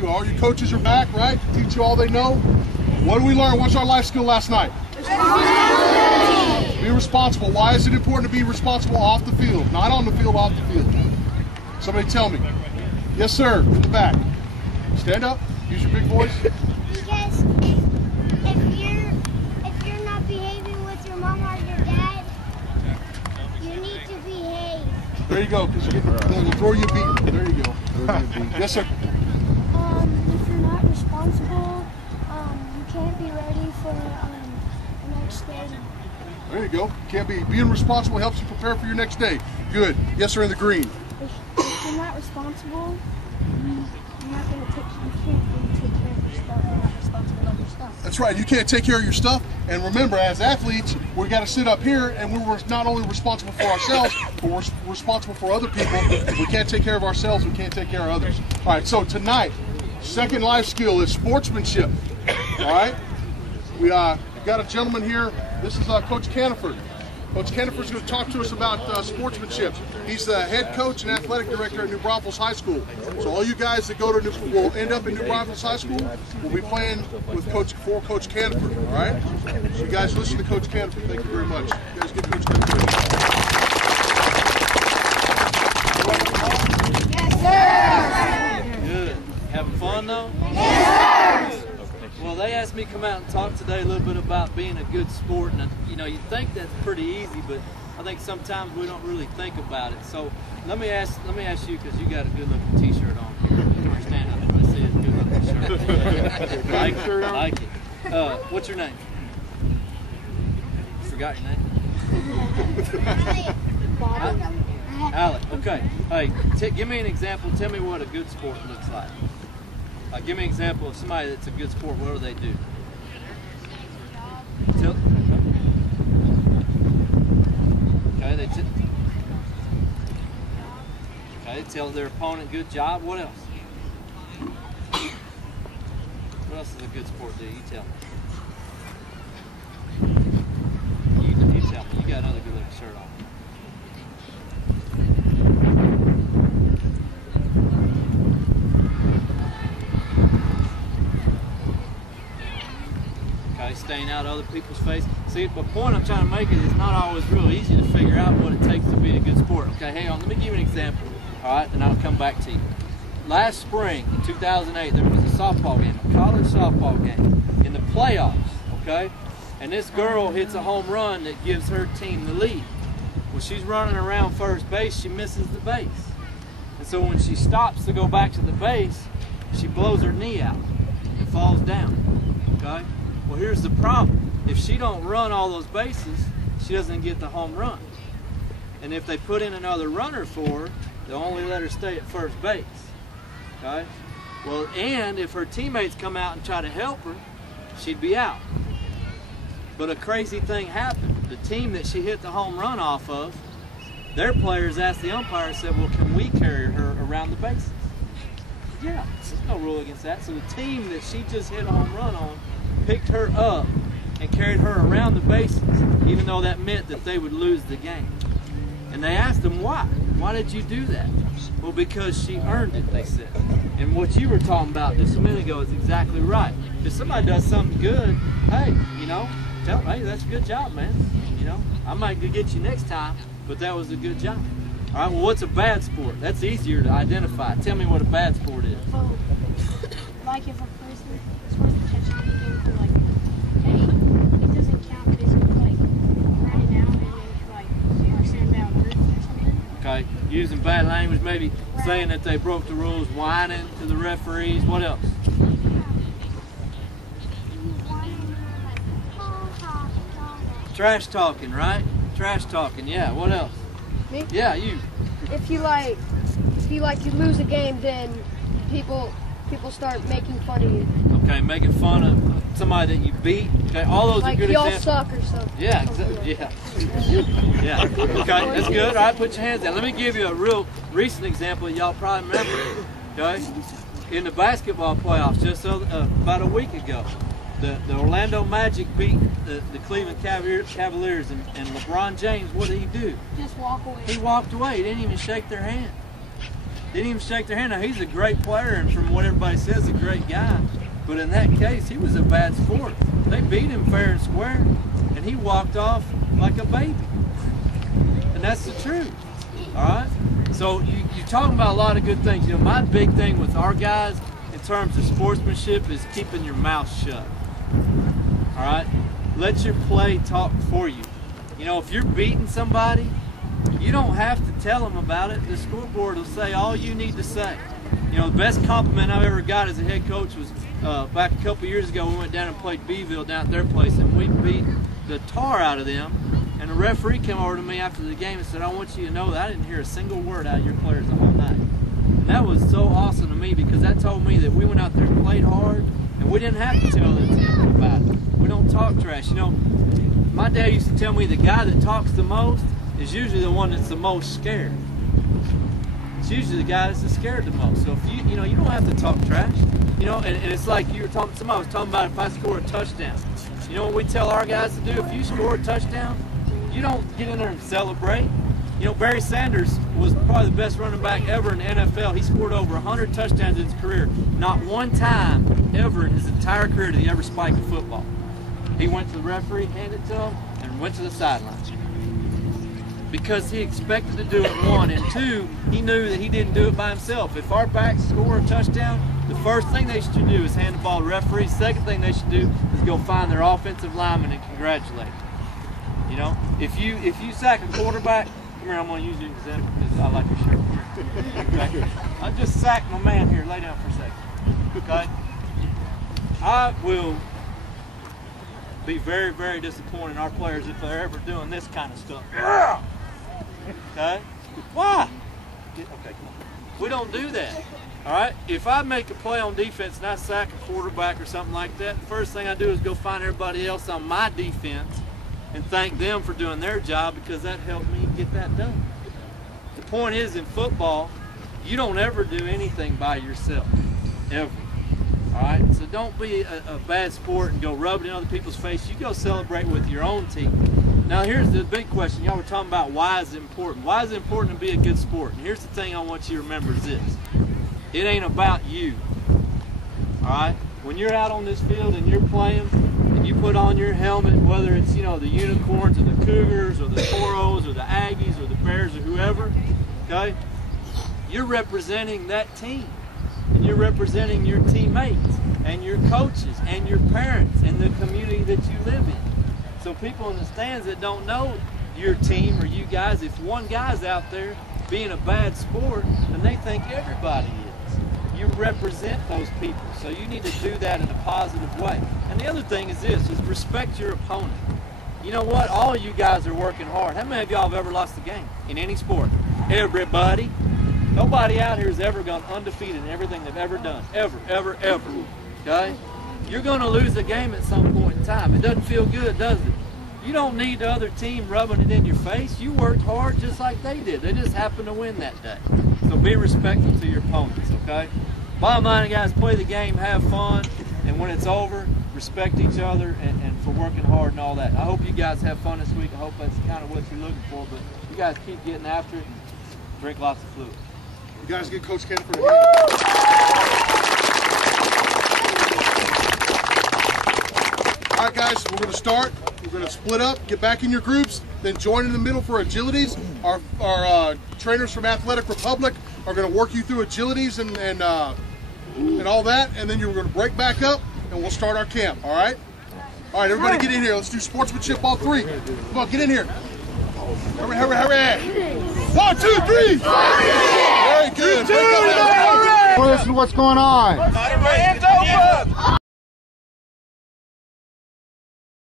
2. All your coaches are back, right? To teach you all they know. What did we learn? What's our life skill last night? Be responsible. Why is it important to be responsible off the field? Not on the field, off the field. Somebody tell me. Yes, sir. In the back. Stand up. Use your big voice. Because if you're not behaving with your mom or your dad, you need to behave. There you go. Because they'll throw you a beat. There you go. Yes, sir. If you're not responsible, you can't be ready for the next day. There you go. Can't be. Being responsible helps you prepare for your next day. Good. Yes, sir. In the green. If you're not responsible, you're not going to take care of your stuff. You're not responsible of your stuff. That's right. You can't take care of your stuff. And remember, as athletes, we got to sit up here and we're not only responsible for ourselves, but we're responsible for other people. If we can't take care of ourselves, we can't take care of others. All right. So tonight, second life skill is sportsmanship. All right. We got a gentleman here. This is Coach Caniford. Coach Caniford's going to talk to us about sportsmanship. He's the head coach and athletic director at New Braunfels High School. So all you guys that go to will end up in New Braunfels High School will be playing with Coach Caniford. All right. So you guys listen to Coach Caniford. Thank you very much. You guys give Coach Caniford. Yes, sir. Good. Having fun though? Yes, sir. Well, they asked me to come out and talk today a little bit about being a good sport, and you know, you think that's pretty easy, but I think sometimes we don't really think about it. So let me ask you, because you got a good looking T-shirt on here. Stand up. Let me see it. Good looking shirt. Like it. What's your name? Forgot your name. Alec. Okay. Hey, give me an example. Tell me what a good sport looks like. Give me an example of somebody that's a good sport. What do they do? They tell their opponent good job. What else? What else does a good sport do? You tell me. You tell me. You got another good looking shirt on. Staying out of other people's face. See, the point I'm trying to make is it's not always real easy to figure out what it takes to be a good sport. Okay, hang on, let me give you an example, all right, and I'll come back to you. Last spring, in 2008, there was a softball game, a college softball game, in the playoffs, okay? And this girl hits a home run that gives her team the lead. When she's running around first base, she misses the base. And so when she stops to go back to the base, she blows her knee out and falls down, okay? Well, here's the problem. If she don't run all those bases, she doesn't get the home run. And if they put in another runner for her, they'll only let her stay at first base. Okay? Well, and if her teammates come out and try to help her, she'd be out. But a crazy thing happened. The team that she hit the home run off of, their players asked the umpire and said, well, can we carry her around the bases? Yeah, there's no rule against that. So the team that she just hit a home run on picked her up and carried her around the bases, even though that meant that they would lose the game. And they asked them why. Why did you do that? Well, because she earned it, they said. And what you were talking about just a minute ago is exactly right. If somebody does something good, hey, you know, tell them, hey, that's a good job, man. You know, I might get you next time, but that was a good job. All right, well, what's a bad sport? That's easier to identify. Tell me what a bad sport is. Well, like if a person is supposed to catch on the game for like, hey, it doesn't count because it's like running out and then like or send down roots or something. Okay, using bad language, maybe saying that they broke the rules, whining to the referees. What else? Trash talking, right? Trash talking, yeah. What else? Me? Yeah, you. If you lose a game, then people start making fun of you. Okay, making fun of somebody that you beat. Okay, all those like are good y'all examples. suck or something. Yeah, exactly. Yeah. Okay, that's good. All right, put your hands down. Let me give you a real recent example y'all probably remember. Okay, in the basketball playoffs just about a week ago, the Orlando Magic beat the Cleveland Cavaliers, and LeBron James, what did he do? Just walk away. He walked away. He didn't even shake their hand. Didn't even shake their hand. Now, he's a great player, and from what everybody says, a great guy. But in that case, he was a bad sport. They beat him fair and square, and he walked off like a baby. And that's the truth, all right? So you're talking about a lot of good things. You know, my big thing with our guys in terms of sportsmanship is keeping your mouth shut, all right? Let your play talk for you. You know, if you're beating somebody, you don't have to tell them about it. The scoreboard will say all you need to say. You know, the best compliment I've ever got as a head coach was back a couple years ago. We went down and played Beeville down at their place, and we beat the tar out of them. And the referee came over to me after the game and said, I want you to know that I didn't hear a single word out of your players the whole night. And that was so awesome to me, because that told me that we went out there and played hard, and we didn't have to tell the team about it. We don't talk trash. You know, my dad used to tell me the guy that talks the most is usually the one that's the most scared. It's usually the guy that's scared the most. So if you know, you don't have to talk trash. You know, and it's like you were talking. Somebody was talking about if I score a touchdown. You know what we tell our guys to do? If you score a touchdown, you don't get in there and celebrate. You know, Barry Sanders was probably the best running back ever in the NFL. He scored over 100 touchdowns in his career. Not one time ever in his entire career did he ever spike a football. He went to the referee, handed it to him, and went to the sideline. Because he expected to do it, one, and two, he knew that he didn't do it by himself. If our backs score a touchdown, the first thing they should do is hand the ball to the referee. Second thing they should do is go find their offensive lineman and congratulate them. You know, if you sack a quarterback, come here, I'm going to use you as an example because I like your shirt. Okay? I just sacked my man here. Lay down for a second. Okay? I will be very, very disappointed in our players if they're ever doing this kind of stuff. Okay? Why? Okay, come on. We don't do that. All right? If I make a play on defense and I sack a quarterback or something like that, the first thing I do is go find everybody else on my defense and thank them for doing their job, because that helped me get that done. The point is, in football, you don't ever do anything by yourself, ever. All right? So don't be a bad sport and go rub it in other people's face. You go celebrate with your own team. Now, here's the big question. Y'all were talking about why is it important. Why is it important to be a good sport? And here's the thing I want you to remember is this. It ain't about you. All right? When you're out on this field and you're playing, and you put on your helmet, whether it's, you know, the Unicorns or the Cougars or the Toros or the Aggies or the Bears or whoever, okay, you're representing that team. And you're representing your teammates and your coaches and your parents and the community that you live in. So people in the stands that don't know your team or you guys, if one guy's out there being a bad sport, then they think everybody is. You represent those people, so you need to do that in a positive way. And the other thing is this, is respect your opponent. You know what? All of you guys are working hard. How many of y'all have ever lost a game in any sport? Everybody. Nobody out here has ever gone undefeated in everything they've ever done. Ever, ever, ever. Okay? You're going to lose a game at some point in time. It doesn't feel good, does it? You don't need the other team rubbing it in your face. You worked hard just like they did. They just happened to win that day. So be respectful to your opponents, okay? Bottom line, guys, play the game, have fun, and when it's over, respect each other and for working hard and all that. I hope you guys have fun this week. I hope that's kind of what you're looking for, but you guys keep getting after it and drink lots of fluid. You guys get Coach Ken for the game. All right, guys, we're going to start. We're going to split up, get back in your groups, then join in the middle for agilities. Our trainers from Athletic Republic are going to work you through agilities and all that, and then you're going to break back up, and we'll start our camp, all right? All right, everybody get in here. Let's do sportsmanship, all three. Come on, get in here. Hurry, hurry, hurry. 1, 2, 3. Very good. Break up. Listen to what's going on.